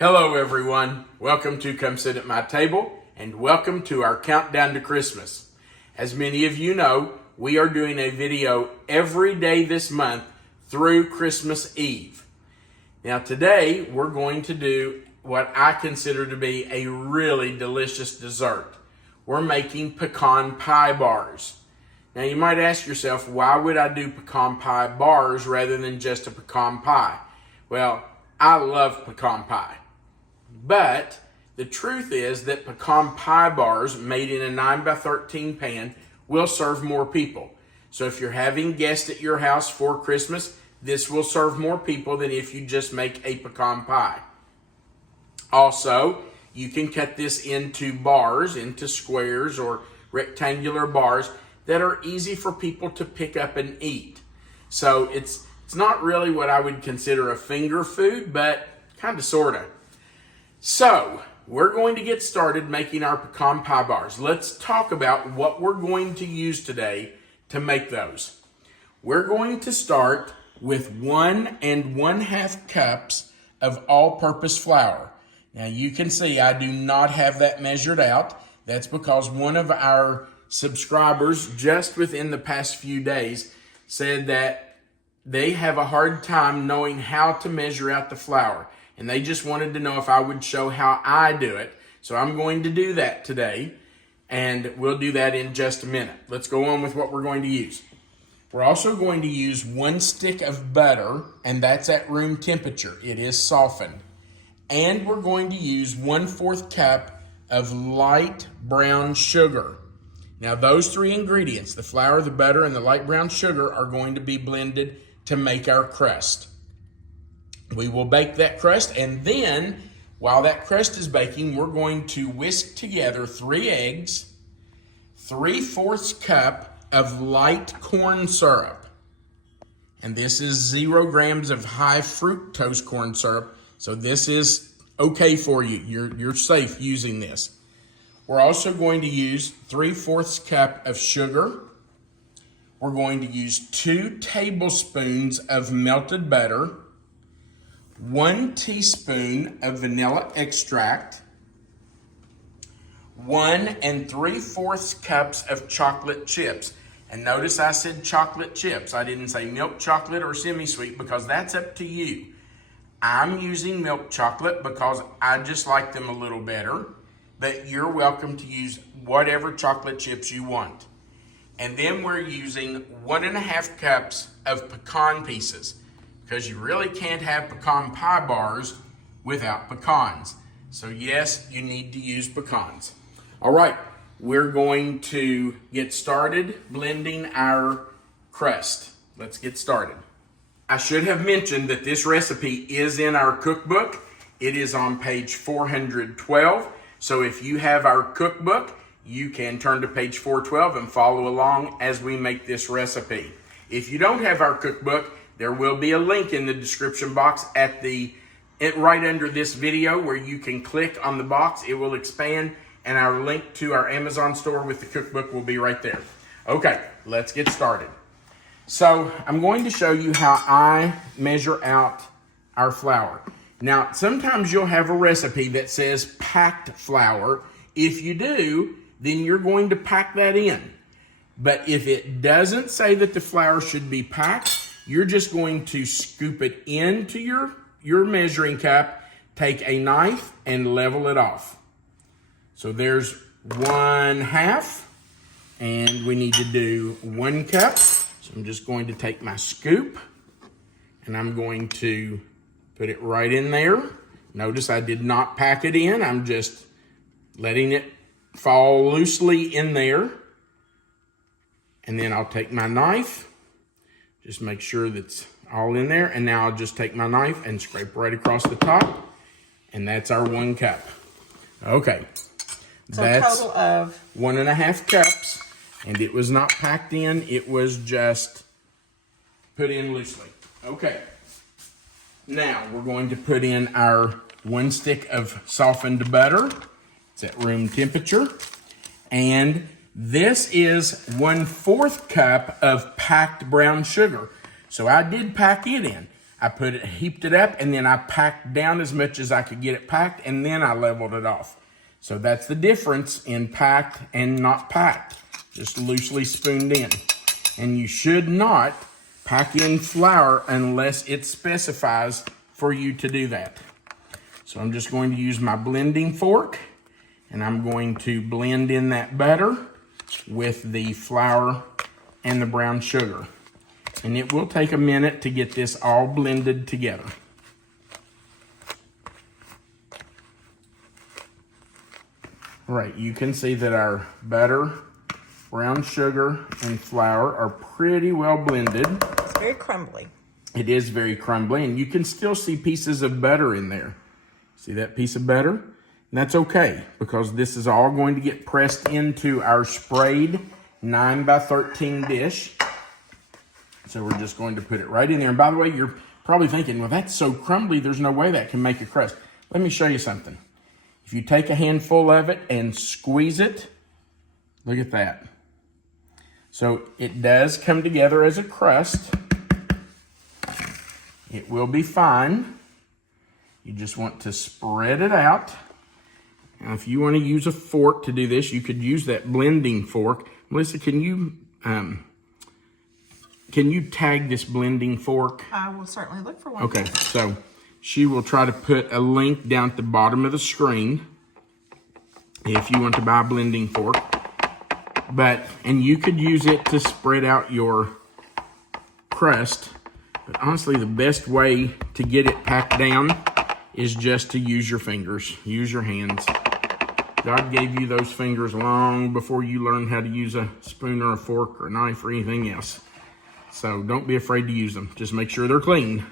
Hello everyone, welcome to Come Sit at My Table and welcome to our countdown to Christmas. As many of you know, we are doing a video every day this month through Christmas Eve. Now today we're going to do what I consider to be a really delicious dessert. We're making pecan pie bars. Now you might ask yourself, why would I do pecan pie bars rather than just a pecan pie? Well, I love pecan pie. But the truth is that pecan pie bars made in a 9x13 pan will serve more people. So if you're having guests at your house for Christmas, this will serve more people than if you just make a pecan pie. Also, you can cut this into bars, into squares or rectangular bars that are easy for people to pick up and eat. So it's not really what I would consider a finger food, but kind of, sort of. So, we're going to get started making our pecan pie bars. Let's talk about what we're going to use today to make those. We're going to start with 1 1/2 cups of all-purpose flour. Now you can see I do not have that measured out. That's because one of our subscribers just within the past few days said that they have a hard time knowing how to measure out the flour. And they just wanted to know if I would show how I do it. So I'm going to do that today, and we'll do that in just a minute. Let's go on with what we're going to use. We're also going to use 1 stick of butter, and that's at room temperature. It is softened. And we're going to use 1/4 cup of light brown sugar. Now those 3 ingredients, the flour, the butter, and the light brown sugar, are going to be blended to make our crust. We will bake that crust, and then while that crust is baking, we're going to whisk together 3 eggs, 3/4 cup of light corn syrup. And this is 0 grams of high fructose corn syrup, so this is okay for you. You're safe using this. We're also going to use 3/4 cup of sugar. We're going to use 2 tablespoons of melted butter, 1 teaspoon of vanilla extract, 1 3/4 cups of chocolate chips. And notice I said chocolate chips. I didn't say milk chocolate or semi-sweet because that's up to you. I'm using milk chocolate because I just like them a little better, but you're welcome to use whatever chocolate chips you want. And then we're using 1 1/2 cups of pecan pieces, because you really can't have pecan pie bars without pecans. So yes, you need to use pecans. All right, we're going to get started blending our crust. Let's get started. I should have mentioned that this recipe is in our cookbook. It is on page 412. So if you have our cookbook, you can turn to page 412 and follow along as we make this recipe. If you don't have our cookbook, there will be a link in the description box right under this video where you can click on the box. It will expand, and our link to our Amazon store with the cookbook will be right there. Okay, let's get started. So I'm going to show you how I measure out our flour. Now, sometimes you'll have a recipe that says packed flour. If you do, then you're going to pack that in. But if it doesn't say that the flour should be packed, you're just going to scoop it into your measuring cup, take a knife, and level it off. So there's 1/2, and we need to do 1 cup. So I'm just going to take my scoop, and I'm going to put it right in there. Notice I did not pack it in. I'm just letting it fall loosely in there. And then I'll take my knife. Just make sure that's all in there. And now I'll just take my knife and scrape right across the top. And that's our 1 cup. Okay. So that's a total of 1 1/2 cups. And it was not packed in. It was just put in loosely. Okay. Now we're going to put in our 1 stick of softened butter. It's at room temperature. And this is 1/4 cup of packed brown sugar. So I did pack it in. I heaped it up, and then I packed down as much as I could get it packed, and then I leveled it off. So that's the difference in packed and not packed, just loosely spooned in. And you should not pack in flour unless it specifies for you to do that. So I'm just going to use my blending fork, and I'm going to blend in that butter with the flour and the brown sugar. And it will take a minute to get this all blended together. All right, you can see that our butter, brown sugar, and flour are pretty well blended. It's very crumbly. It is very crumbly, and you can still see pieces of butter in there. See that piece of butter? And that's okay, because this is all going to get pressed into our sprayed 9 by 13 dish. So we're just going to put it right in there. And by the way, you're probably thinking, well, that's so crumbly, there's no way that can make a crust. Let me show you something. If you take a handful of it and squeeze it, look at that. So it does come together as a crust. It will be fine. You just want to spread it out. Now, if you want to use a fork to do this, you could use that blending fork. Melissa, can you tag this blending fork? I will certainly look for one. Okay, so she will try to put a link down at the bottom of the screen if you want to buy a blending fork. And you could use it to spread out your crust. But honestly, the best way to get it packed down is just to use your fingers, use your hands. God gave you those fingers long before you learned how to use a spoon or a fork or a knife or anything else. So don't be afraid to use them. Just make sure they're clean.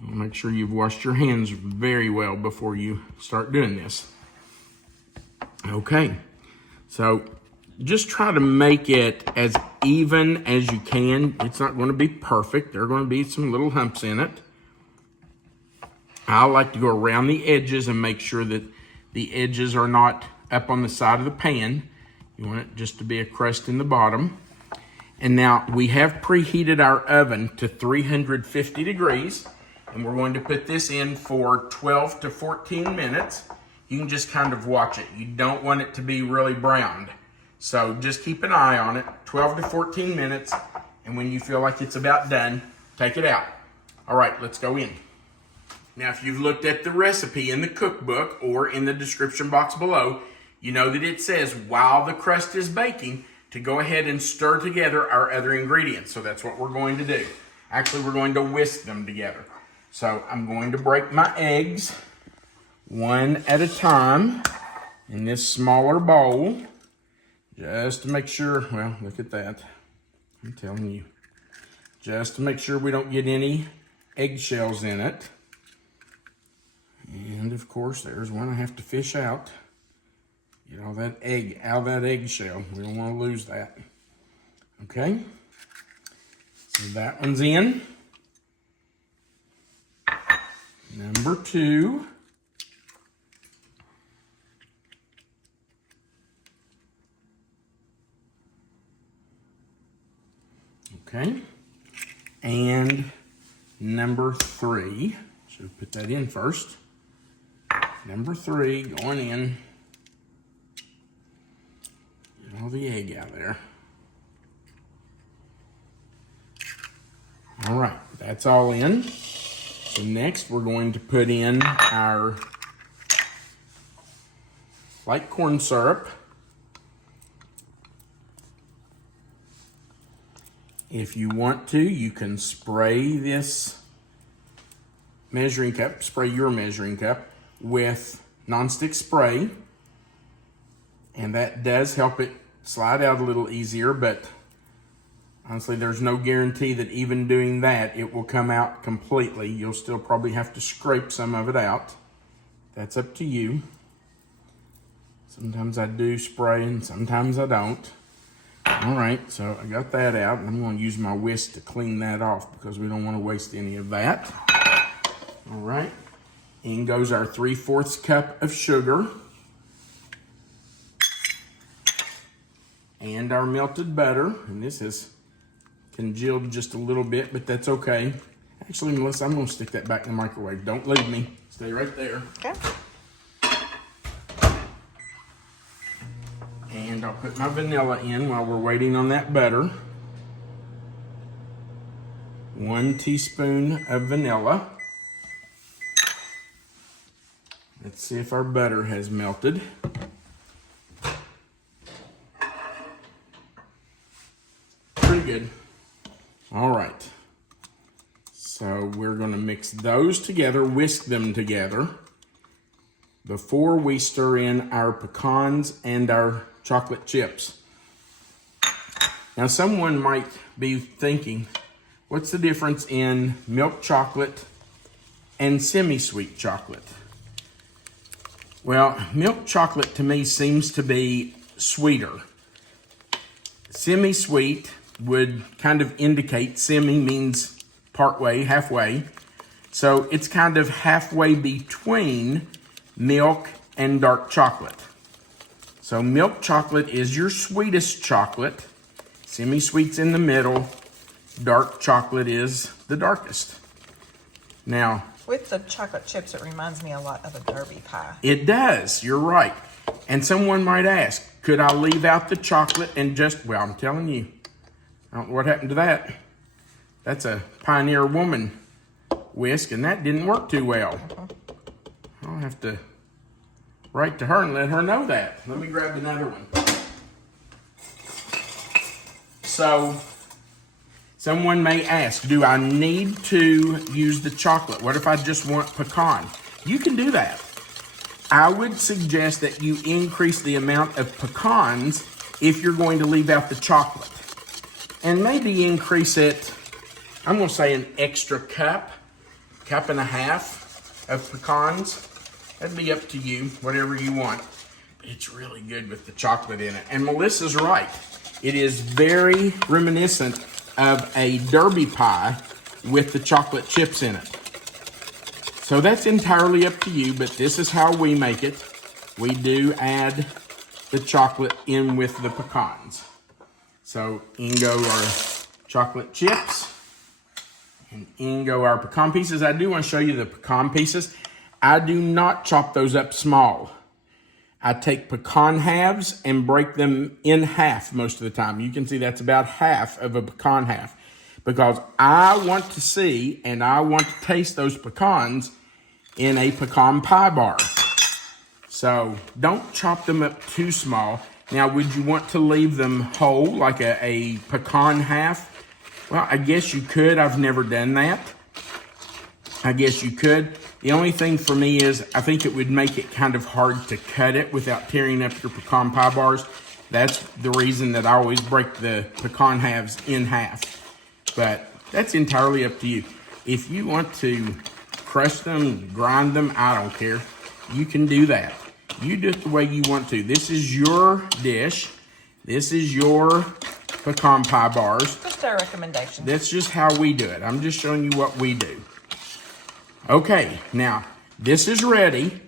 Make sure you've washed your hands very well before you start doing this. Okay, so just try to make it as even as you can. It's not going to be perfect. There are going to be some little humps in it. I like to go around the edges and make sure that the edges are not up on the side of the pan. You want it just to be a crust in the bottom. And now we have preheated our oven to 350 degrees. And we're going to put this in for 12 to 14 minutes. You can just kind of watch it. You don't want it to be really browned. So just keep an eye on it, 12 to 14 minutes. And when you feel like it's about done, take it out. All right, let's go in. Now, if you've looked at the recipe in the cookbook or in the description box below, you know that it says while the crust is baking to go ahead and stir together our other ingredients. So that's what we're going to do. Actually, we're going to whisk them together. So I'm going to break my eggs one at a time in this smaller bowl, just to make sure, well, look at that. I'm telling you, just to make sure we don't get any eggshells in it. And of course, there's one I have to fish out. Get all that egg out of that eggshell. We don't want to lose that. Okay, so that one's in. Number 2. Okay, and number 3. So put that in first. Number 3 going in. Get all the egg out of there. All right, that's all in. So next we're going to put in our light corn syrup. If you want to, you can spray this measuring cup, spray your measuring cup with nonstick spray. And that does help it slide out a little easier, but honestly, there's no guarantee that even doing that, it will come out completely. You'll still probably have to scrape some of it out. That's up to you. Sometimes I do spray and sometimes I don't. All right, so I got that out, and I'm going to use my whisk to clean that off because we don't want to waste any of that. All right, in goes our 3/4 cup of sugar and our melted butter, and this has congealed just a little bit, but that's okay. Actually, Melissa, I'm going to stick that back in the microwave. Don't leave me. Stay right there. Okay. And I'll put my vanilla in while we're waiting on that butter. 1 teaspoon of vanilla. Let's see if our butter has melted. Pretty good. All right. So we're going to mix those together, whisk them together before we stir in our pecans and our chocolate chips. Now someone might be thinking, what's the difference in milk chocolate and semi-sweet chocolate? Well, milk chocolate to me seems to be sweeter. Semi-sweet would kind of indicate, semi means partway, halfway. So it's kind of halfway between milk and dark chocolate. So milk chocolate is your sweetest chocolate. Semi-sweet's in the middle. Dark chocolate is the darkest. Now, with the chocolate chips, it reminds me a lot of a Derby pie. It does, you're right. And someone might ask, could I leave out the chocolate and just, well, I'm telling you, I don't know what happened to that. That's a Pioneer Woman whisk, and that didn't work too well. I'll have to write to her and let her know that. Let me grab another one. So, someone may ask, do I need to use the chocolate? What if I just want pecan? You can do that. I would suggest that you increase the amount of pecans if you're going to leave out the chocolate. And maybe increase it, I'm going to say an extra cup and a half of pecans. That'd be up to you, whatever you want. But it's really good with the chocolate in it. And Melissa's right. It is very reminiscent of a Derby pie with the chocolate chips in it. So that's entirely up to you, but this is how we make it. We do add the chocolate in with the pecans. So in go our chocolate chips, and in go our pecan pieces. I do want to show you the pecan pieces. I do not chop those up small. I take pecan halves and break them in half most of the time. You can see that's about half of a pecan half, because I want to see and I want to taste those pecans in a pecan pie bar. So don't chop them up too small. Now, would you want to leave them whole, like a pecan half? Well, I guess you could. I've never done that. I guess you could. The only thing for me is I think it would make it kind of hard to cut it without tearing up your pecan pie bars. That's the reason that I always break the pecan halves in half. But that's entirely up to you. If you want to crush them, grind them, I don't care. You can do that. You do it the way you want to. This is your dish. This is your pecan pie bars. Just our recommendation. That's just how we do it. I'm just showing you what we do. Okay, now this is ready,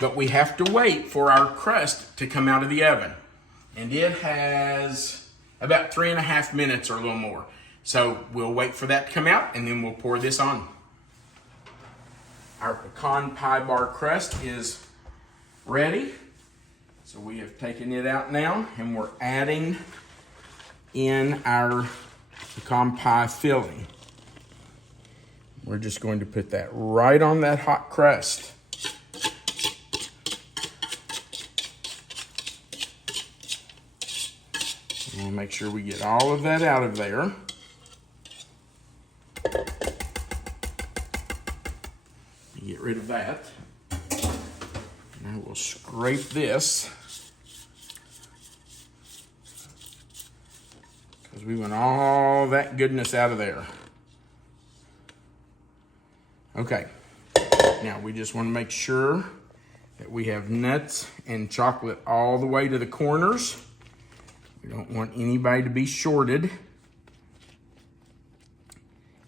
but we have to wait for our crust to come out of the oven. And it has about 3.5 minutes or a little more. So we'll wait for that to come out and then we'll pour this on. Our pecan pie bar crust is ready. So we have taken it out now and we're adding in our pecan pie filling. We're just going to put that right on that hot crust. We'll make sure we get all of that out of there. Get rid of that. Now we'll scrape this, because we want all that goodness out of there. Okay, now we just want to make sure that we have nuts and chocolate all the way to the corners. We don't want anybody to be shorted.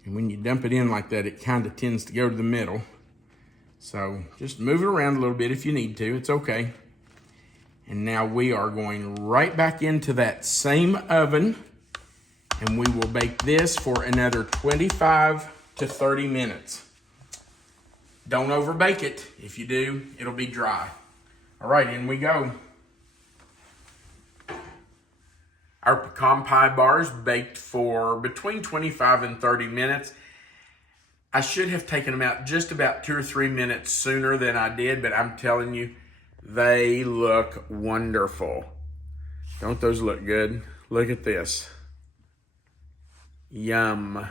And when you dump it in like that, it kind of tends to go to the middle. So just move it around a little bit if you need to, it's okay. And now we are going right back into that same oven, and we will bake this for another 25 to 30 minutes. Don't overbake it. If you do, it'll be dry. All right, in we go. Our pecan pie bars baked for between 25 and 30 minutes. I should have taken them out just about 2 or 3 minutes sooner than I did, but I'm telling you, they look wonderful. Don't those look good? Look at this. Yum.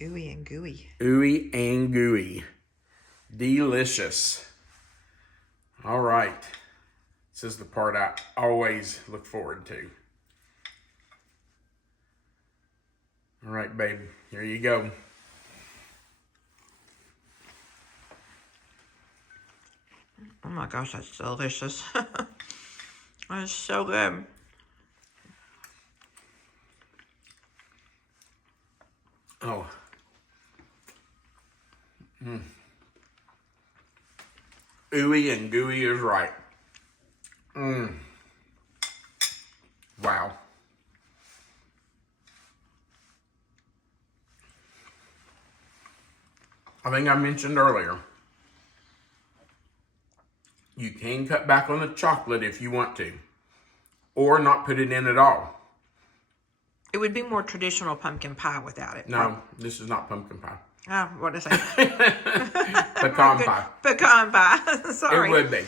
Ooey and gooey. Ooey and gooey. Delicious. All right. This is the part I always look forward to. All right, babe. Here you go. Oh my gosh, that's delicious. That's so good. Oh. Ooey and gooey is right. Wow. I think I mentioned earlier, you can cut back on the chocolate if you want to, or not put it in at all. It would be more traditional pumpkin pie without it. No, this is not pumpkin pie. Oh, what did I say? Pecan pie. Pecan pie. Sorry. It would be.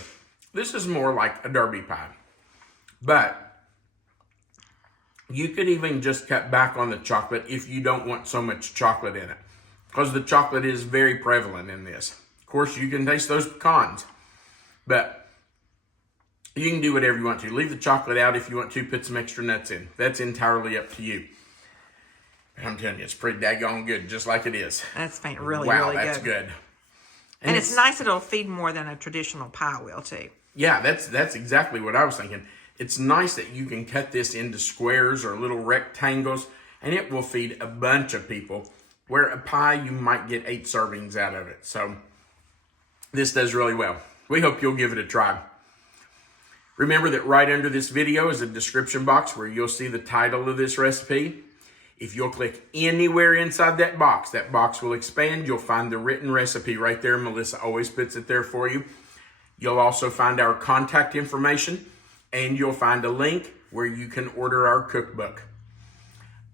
This is more like a derby pie. But you could even just cut back on the chocolate if you don't want so much chocolate in it, because the chocolate is very prevalent in this. Of course, you can taste those pecans, but you can do whatever you want to. Leave the chocolate out if you want to. Put some extra nuts in. That's entirely up to you. I'm telling you, it's pretty daggone good, just like it is. That's really, wow, really good. that's good. And it's nice that it'll feed more than a traditional pie will, too. Yeah, that's exactly what I was thinking. It's nice that you can cut this into squares or little rectangles, and it will feed a bunch of people. Where a pie, you might get 8 servings out of it. So this does really well. We hope you'll give it a try. Remember that right under this video is a description box where you'll see the title of this recipe. If you'll click anywhere inside that box will expand. You'll find the written recipe right there. Melissa always puts it there for you. You'll also find our contact information, and you'll find a link where you can order our cookbook.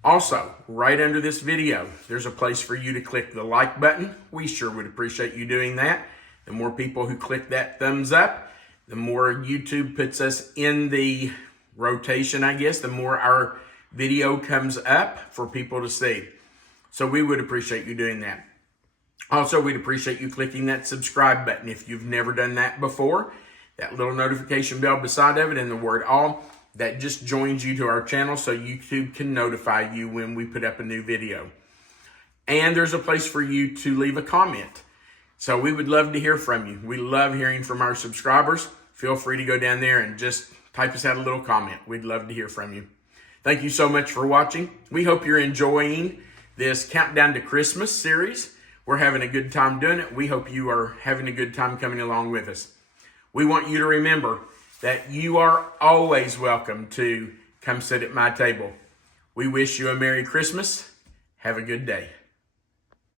Also, right under this video, there's a place for you to click the like button. We sure would appreciate you doing that. The more people who click that thumbs up, the more YouTube puts us in the rotation, I guess, the more our video comes up for people to see. So we would appreciate you doing that. Also, we'd appreciate you clicking that subscribe button if you've never done that before. That little notification bell beside of it and the word all, that just joins you to our channel so YouTube can notify you when we put up a new video. And there's a place for you to leave a comment. So we would love to hear from you. We love hearing from our subscribers. Feel free to go down there and just type us out a little comment. We'd love to hear from you. Thank you so much for watching. We hope you're enjoying this Countdown to Christmas series. We're having a good time doing it. We hope you are having a good time coming along with us. We want you to remember that you are always welcome to come sit at my table. We wish you a Merry Christmas. Have a good day.